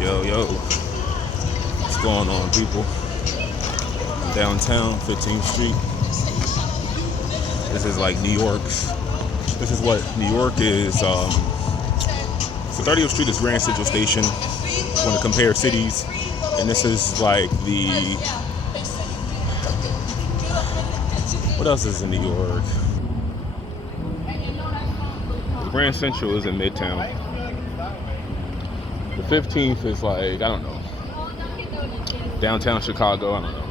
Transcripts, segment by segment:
Yo, yo, what's going on, people? Downtown, 15th Street. This is like New York's. This is what New York is. So 30th Street is Grand Central Station. Want to compare cities, and this is like the. What else is in New York? The Grand Central is in Midtown. The 15th is like, I don't know, downtown Chicago, I don't know.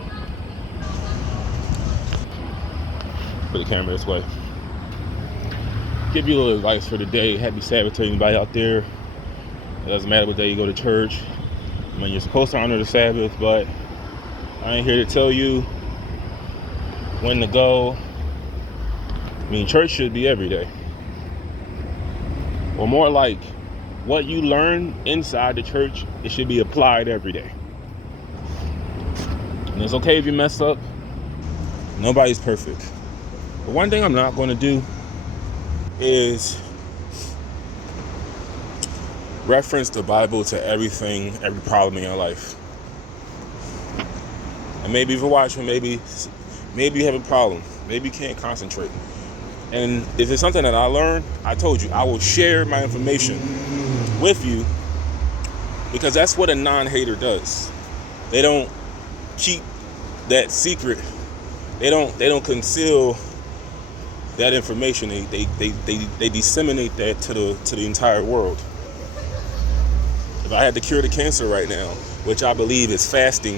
Put the camera this way. Give you a little advice for the day. Happy Sabbath to anybody out there. It doesn't matter what day you go to church. I mean, you're supposed to honor the Sabbath, but I ain't here to tell you when to go. I mean, church should be every day. Or more like, what you learn inside the church, it should be applied every day. And it's okay if you mess up. Nobody's perfect. But one thing I'm not going to do is reference the Bible to everything, every problem in your life. And maybe if you're watching, maybe you have a problem. Maybe you can't concentrate. And if it's something that I learned, I told you, I will share my information with you, because that's what a non-hater does. They don't keep that secret. They don't conceal that information. They disseminate that to the entire world. If I had to cure the cancer right now, which I believe is fasting,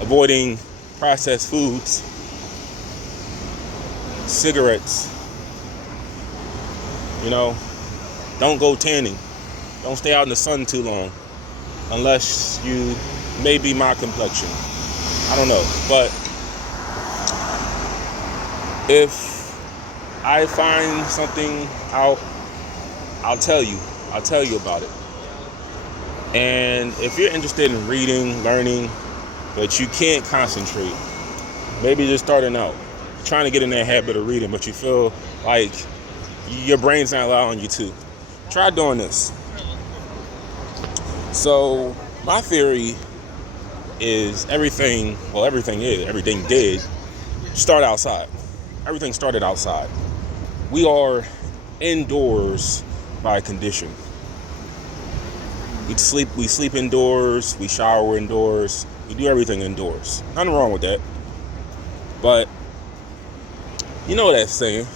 avoiding processed foods, cigarettes, don't go tanning. Don't stay out in the sun too long, unless you may be my complexion. I don't know, but if I find something out, I'll tell you about it. And if you're interested in reading, learning, but you can't concentrate, maybe just starting out, trying to get in that habit of reading, but you feel like your brain's not allowing you to, try doing this. So my theory is everything did start outside. Everything started outside. We are indoors by condition. We sleep indoors, we shower indoors, we do everything indoors. Nothing wrong with that. But you know what that's saying.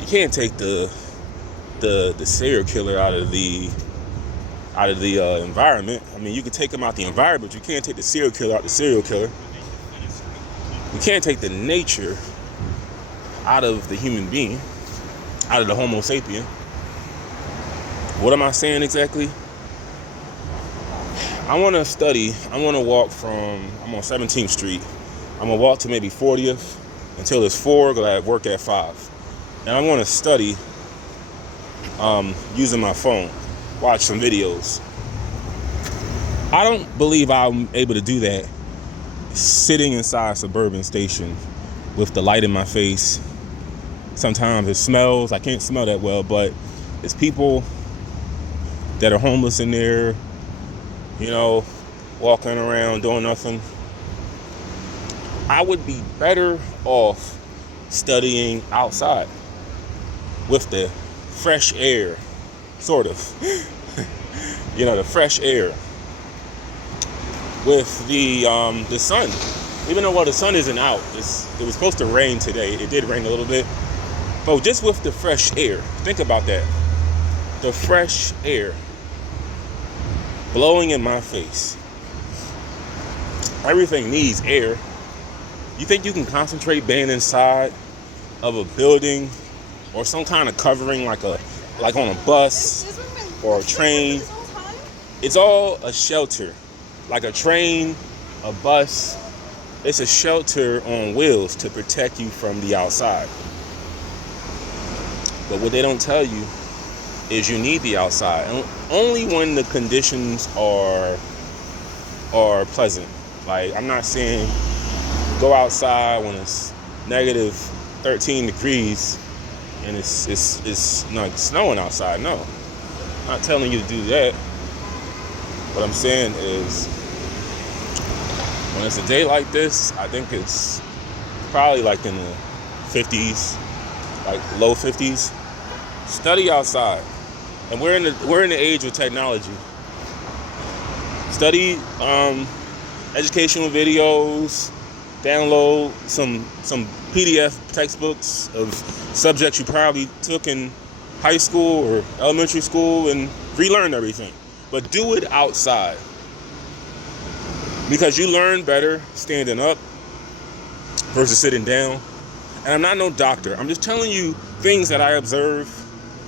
You can't take the serial killer out of the environment. I mean, you can take him out the environment, but you can't take the serial killer out the serial killer. You can't take the nature out of the human being, out of the Homo sapien. What am I saying exactly? I want to walk I'm on 17th Street. I'm going to walk to maybe 40th until it's 4, because I have work at 5. And I want to study using my phone, watch some videos. I don't believe I'm able to do that sitting inside a suburban station with the light in my face. Sometimes it smells. I can't smell that well, but it's people that are homeless in there, walking around doing nothing. I would be better off studying outside with the fresh air, sort of. The fresh air with the sun. Even though the sun isn't out, it was supposed to rain today. It did rain a little bit, but just with the fresh air. Think about that. The fresh air blowing in my face. Everything needs air. You think you can concentrate being inside of a building or some kind of covering, like on a bus or a train? It's all a shelter. Like a train, a bus, it's a shelter on wheels to protect you from the outside. But what they don't tell you is you need the outside. And only when the conditions are pleasant. Like, I'm not saying go outside when it's negative 13 degrees and it's not snowing outside. No, I'm not telling you to do that. What I'm saying is, when it's a day like this, I think it's probably like in the 50s, like low 50s. Study outside, and we're in the age of technology. Study educational videos, download some PDF textbooks of subjects you probably took in high school or elementary school and relearn everything. But do it outside, because you learn better standing up versus sitting down. And I'm not no doctor. I'm just telling you things that I observe.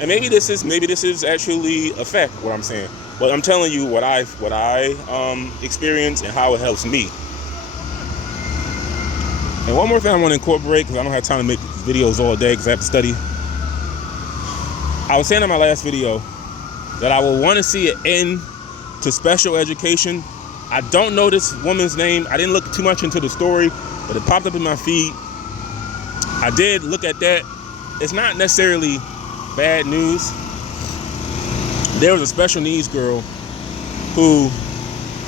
And maybe this is actually a fact, what I'm saying. But I'm telling you what I experience and how it helps me. And one more thing I want to incorporate, because I don't have time to make videos all day because I have to study. I was saying in my last video that I will want to see an end to special education. I don't know this woman's name. I didn't look too much into the story, but it popped up in my feed. I did look at that. It's not necessarily bad news. There was a special needs girl who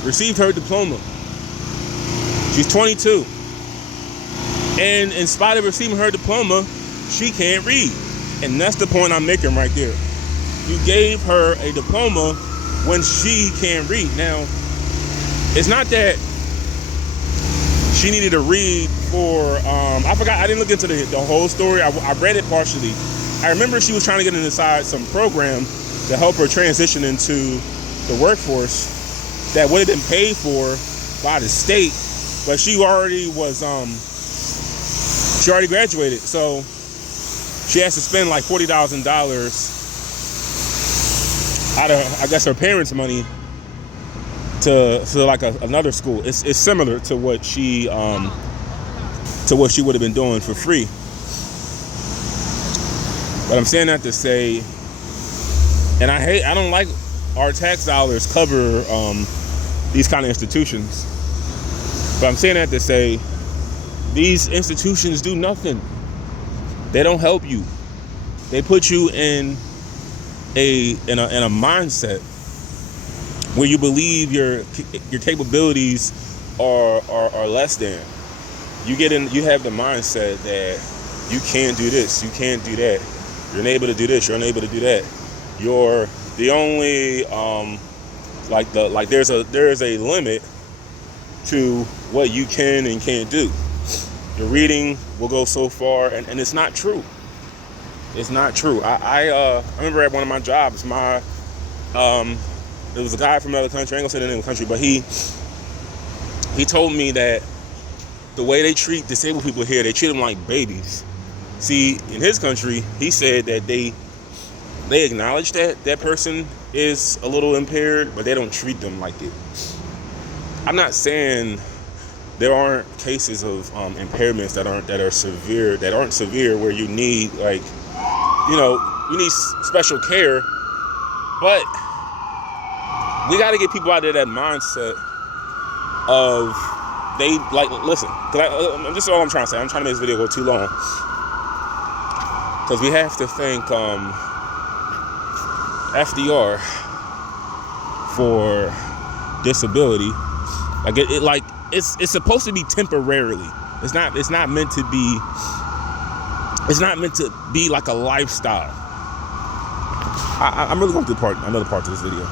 received her diploma. She's 22. And in spite of receiving her diploma, she can't read. And that's the point I'm making right there. You gave her a diploma when she can't read. Now, it's not that she needed to read for, I forgot, I didn't look into the whole story. I read it partially. I remember she was trying to get inside some program to help her transition into the workforce that would have been paid for by the state, but she already graduated, so she has to spend like $40,000 out of, I guess, her parents' money to like another school. It's similar to what she would have been doing for free. But I'm saying that to say, and I don't like our tax dollars cover these kind of institutions. But I'm saying that to say, these institutions do nothing. They don't help you. They put you in a mindset where you believe your capabilities are less than. You have the mindset that you can't do this, you can't do that. You're unable to do this, you're unable to do that. You're the only there is a limit to what you can and can't do. Your reading will go so far, and it's not true. It's not true. I remember at one of my jobs, there was a guy from another country, I ain't gonna say the name of the country, but he told me that the way they treat disabled people here, they treat them like babies. See, in his country, he said that they acknowledge that person is a little impaired, but they don't treat them like it. I'm not saying there aren't cases of impairments that aren't severe where you need you need special care, but we got to get people out of that mindset of listen, because this is all I'm trying to say. I'm trying to make this video go too long, because we have to thank FDR for disability. It's supposed to be temporarily. It's not meant to be. It's not meant to be like a lifestyle. I'm really going through another part to this video.